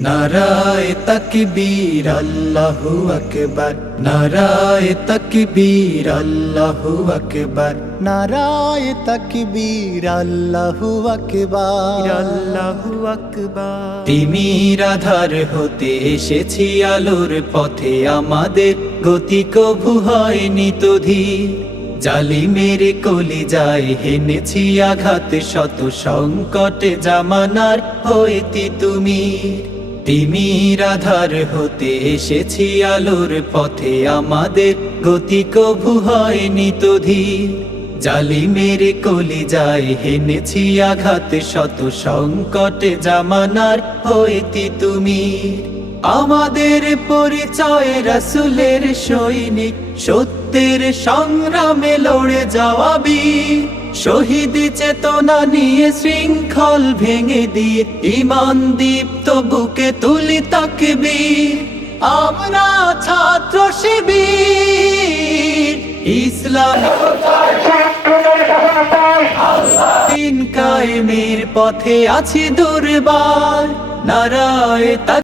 নারায় তকবীর আল্লাহু আকবার। নারায় তকবীর আল্লাহু আকবার। নারায় তকবীর আল্লাহু আকবার। আল্লাহু আকবার। তিমির আধার হতে এসেছি আলোর পথে। আমাদের গতি কভু হয়নি জালি মেরে কলি যায় হেনেছি আঘাত শত সংকটে জামানার হইতি তুমি তিমির আধার হতে এসেছি আলোর পথে। আমাদের গতি কভু হয়নি তো ধীর। জালি মেরে কলি যায় হেনেছি আঘাত, শত সংকটে জামানার হইতি তুমি। আমাদের পরিচয় রাসুলের সৈনিক, সত্যের সংগ্রামে লড়ে যাওয়া বীর। শহীদ চেতনা নিয়ে শৃঙ্খল ভেঙে দিয়ে, ইমান দীপ্ত বুকে তুলি তাকবীর। আমরা ছাত্র শিবির, ইসলাম দিন কায়েমের পথে আছি দুর্বার। নারায় তাক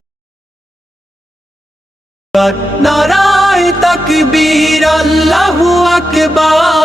নারায় তাকবীর, আল্লাহু আকবার।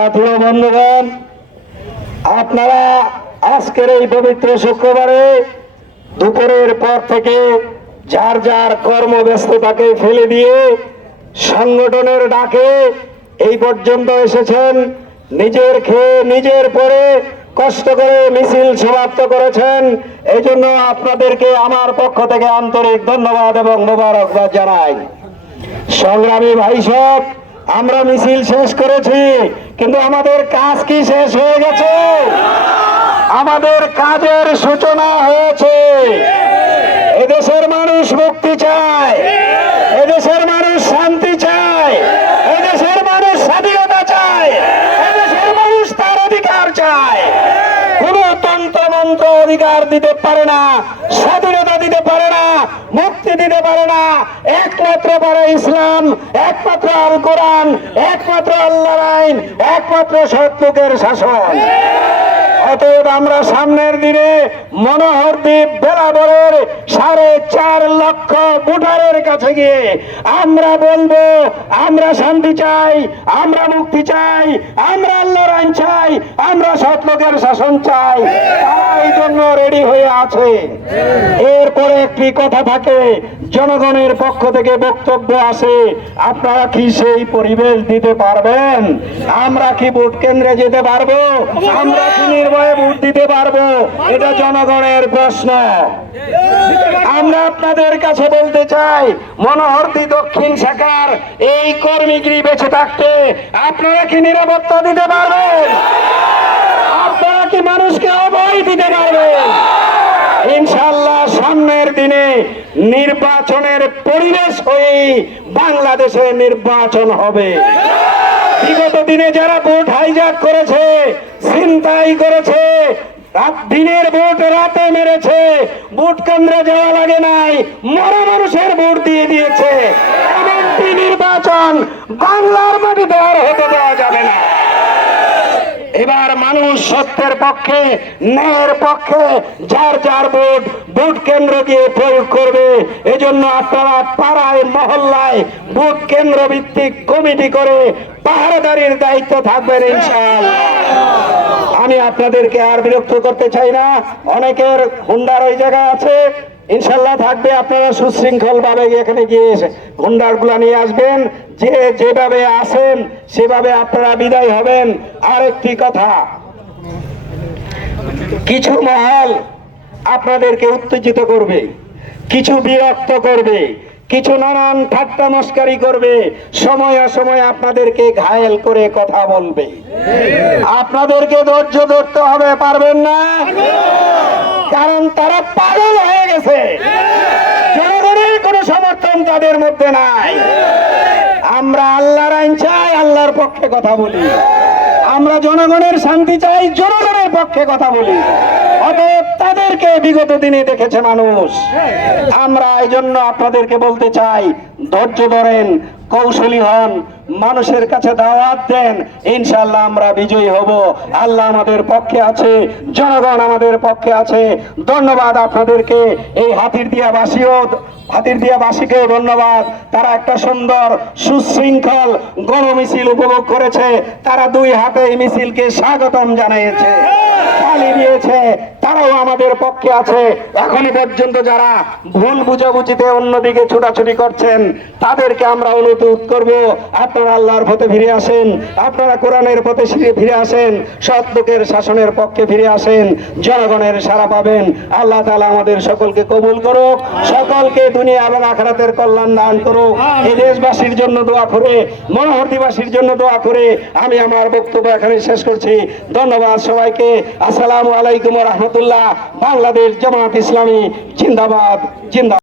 সংগ্রামী সাথী বন্ধুগণ, আপনারা আজকের এই পবিত্র শুক্রবারে দুপুরের পর থেকে যার যার কর্মব্যস্ততাকে ফেলে দিয়ে সংগঠনের ডাকে এই পর্যন্ত এসেছেন। নিজের খেয়ে নিজের পরে কষ্ট করে মিছিল সমাপ্ত করেছেন। এই জন্য আপনাদেরকে আমার পক্ষ থেকে আন্তরিক ধন্যবাদ এবং মোবারকবাদ জানাই। সংগ্রামী ভাই সব আমরা মিছিল শেষ করেছি, কিন্তু আমাদের কাজ কি শেষ হয়ে গেছে? আমাদের কাজের সূচনা হয়েছে। এদেশের মানুষ মুক্তি চায়, এদেশের মানুষ শান্তি চায়, এদেশের মানুষ স্বাধীনতা চায়, এদেশের মানুষ তার অধিকার চায়। কোন তন্ত্র মন্ত্র অধিকার দিতে পারে না, স্বাধীনতা দিতে পারে না, মুক্তি দিতে পারে না। একমাত্র পারে ইসলাম, একমাত্র আল কোরআন, একমাত্র আল্লাহ আইন, একমাত্র সত্যকের শাসন। অতএব আমরা সামনের দিনে মনোহর দ্বীপ বেলাবরের সাড়ে চার লক্ষ ভোটারের কাছে গিয়ে আমরা বলব, আমরা শান্তি চাই, আমরা মুক্তি চাই, আমরা আল্লাহর আইন চাই, আমরা সৎ লোকের শাসন চাই। তারা এই জন্য রেডি হয়ে আছে। এরপরে একটি কথা থাকে, জনগণের পক্ষ থেকে বক্তব্য আসে, আপনারা কি সেই পরিবেশ দিতে পারবেন? আমরা কি ভোট কেন্দ্রে যেতে পারব? আমরা কি নির্ভয়ে ভোট দিতে পারব এটা জনগণের প্রশ্ন। আমরা আপনাদের কাছে বলতে চাই মনোহরদি দক্ষিণ শাখার এই কর্মীগিরি বেঁচে থাকতে আপনারা কি নিরাপত্তা দিতে পারবেন? আপনারা কি মানুষকে অভয় দিতে পারবেন? ইনশাল্লাহ সামনের দিনে নির্বাচনের পরিবেশ হয়ে বাংলাদেশে নির্বাচন হবে। বিগত দিনে যারা ভোট হাইজাক করেছে, ছিনতাই করেছে দিনের ভোট রাতে মেরেছে, ভোট কেন্দ্রে যাওয়া লাগে নাই, মরা মানুষের ভোট দিয়ে দিয়েছে। এমনটি নির্বাচন বাংলার মাটিতে আর সত্যের পক্ষে, ন্যায়ের পক্ষে, যার যার ভোট ভোট কেন্দ্র দিয়ে প্রয়োগ করবে। এজন্য আপনারা পাড়ায়, মহল্লায় ভোট কেন্দ্র ভিত্তিক কমিটি করে পাহারাদারির দায়িত্ব থাকবেন ইনশাআল্লাহ। আমি আপনাদেরকে আর বিরক্ত করতে চাই না। অনেকের হুন্ডার ওই জায়গায় আছে। ইনশাল্লাহ থাকবে, আপনারা সুশৃঙ্খল ভাবে এখানে গিয়ে হুন্ডারগুলা নিয়ে আসবেন। যে যেভাবে আসেন, সেভাবে আপনারা বিদায় হবেন। আরেকটি কথা কিছু মহল আপনাদেরকে উত্তেজিত করবে, কিছু বিরক্ত করবে, কিছু নানান ঠাট্টা মস্কারি করবে, সময় অসময় আপনাদেরকে ঘায়েল করে কথা বলবে। আপনাদেরকে ধৈর্য ধরতে হবে, পারবেন না? কারণ তারা পাগল হয়ে গেছে। জনগণের কোনো সমর্থন তাদের মধ্যে নাই। আমরা আল্লাহর আইন চাই, আল্লাহর পক্ষে কথা বলি। আমরা জনগণের শান্তি চাই, জনগণের পক্ষে কথা বলি। অতএব তাদেরকে বিগত দিনে দেখেছে মানুষ। আমরা এই জন্য আপনাদেরকে বলতে চাই, ধৈর্য ধরেন, কৌশলী হন। মানুষের কাছে দাওয়াত দেন ইনশাল্লাহ আমরা বিজয়ী হব। আল্লাহ আমাদের পক্ষে আছে, জনগণ আমাদের পক্ষে আছে। ধন্যবাদ আপনাদেরকে। এই হাতির দিয়া বাসীও হাতির দিয়া বাসীকেও ধন্যবাদ। তারা একটা সুন্দর, সুশৃঙ্খল গণমিছিল উপভোগ করেছে। তারা দুই হাতে এই মিছিলকে স্বাগতম জানিয়েছে। দিয়েছে। তারাও আমাদের পক্ষে আছে। এখনই পর্যন্ত যারা ভুল বুঝাবুঝিতে অন্যদিকে ছোটাছুটি করছেন, তাদেরকে আমরা অনুরোধ করব আপনারা আল্লাহর পথে ফিরে আসেন, আপনারা কোরআনের পথে ফিরে- আসেন, সৎ লোকের শাসনের পক্ষে ফিরে আসেন, জনগণের সারা পাবেন। আল্লাহ তাআলা আমাদের সকলকে কবুল করুক, সকলকে দুনিয়া এবং আখরাতের কল্যাণ দান করুক। এই দেশবাসীর জন্য দোয়া করে মনোহরদিবাসীর জন্য দোয়া করে আমি আমার বক্তব্য এখানে শেষ করছি। ধন্যবাদ সবাইকে। আসসালামু আলাইকুম রহমতুল্লাহ। বাংলাদেশ জামাত ইসলামী, জিন্দাবাদ জিন্দাবাদ।